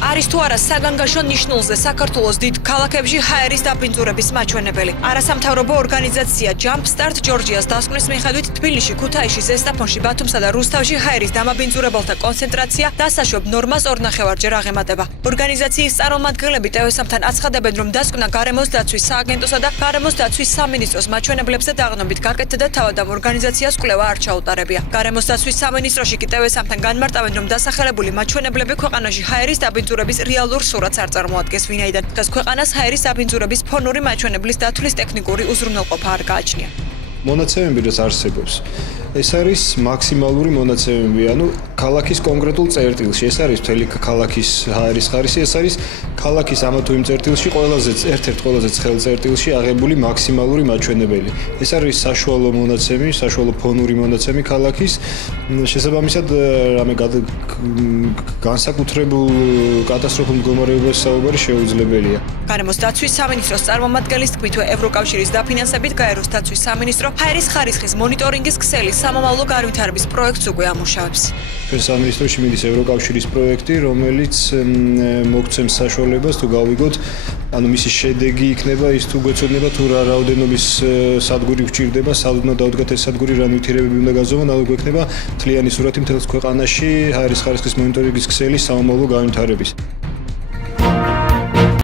არის თუ არა საგანგაშო ნიშნულზე საქართველოს დიდ ქალაქებში ჰაერის დაბინძურების მაჩვენებელი. არასამთავრობო ორგანიზაცია Jumpstart Georgia-ს დასკვნის მიხედვით თბილისში, ქუთაისში, ზესტაფონში, ბათუმსა და რუსთავში ჰაერის დამაბინძურებელთა კონცენტრაცია დასაშვებ ნორმას 2.5-ჯერ აღემატება. ორგანიზაციის წარმომადგენლები TVSA-მთან აცხადებენ, რომ დასკვნა გარემოს დაცვის სააგენტოსა და გარემოს დაცვის სამინისტროს მაჩვენებლებზე დაღნობით გაკეთდა და თავად ამ ორგანიზაციას კვლევა არ ჩაუტარებია. გარემოს დაცვის სამინისტროში კი TVSA-მთან განმარტავენ, რომ დასახელებული მაჩვენებლები ქვეყანაში ჰაერის დაბინძურების რეალურ სურათს არ წარმოადგენს, ვინაიდან დღეს ქვეყანას ჰაერის დაბინძურების ფონური მაჩვენებლის დათვლის ტექნიკური უზრუნველყოფა არ გააჩნია. მონაცემები რაც არსებობს. ეს არის მაქსიმალური მონაცემები, ანუ ქალაქის კონკრეტულ წერტილში. ეს არის მთელი ქალაქის ჰაერის ხარისი, ეს არის ქალაქის ამა თუ იმ წერტილში ერთ-ერთ ყველაზე ცხელ წერტილში აღებული მაქსიმალური მაჩვენებელი. ეს არის საშუალო მონაცემი, საშუალო ფონური მონაცემი ქალაქის. შესაბამისად, რამე განსაკუთრებულ კატასტროფულ მდგომარეობას საუბარი შეუძლებელია. გარემოს დაცვის სამინისტროს წარმომადგენლის თქმით, ევროკავშირის დაფინანსებით გაეროს დაცვის სამინისტრო ჰაერის ხარისხის მონიტორინგის ქსელის სამომავლო განვითარების პროექტს უკვე ამუშავებს. ჩვენ სამინისტროში მიდის ევროკავშირის პროექტი, რომელიც მოგცემს საშუალებას თუ გავიგოთ, ანუ მისი შედეგი იქნება ის თუ გვეცოდნება თუ რა რაოდენობის სადგური გვჭირდება, სად უნდა დაუდგათ ეს სადგური, რა ნივთიერებები უნდა გაზომონ, ანუ გვექნება მთლიანი სურათი მთელს ქვეყანაში ჰაერის ხარისხის მონიტორინგის ქსელის სამომავლო განვითარების.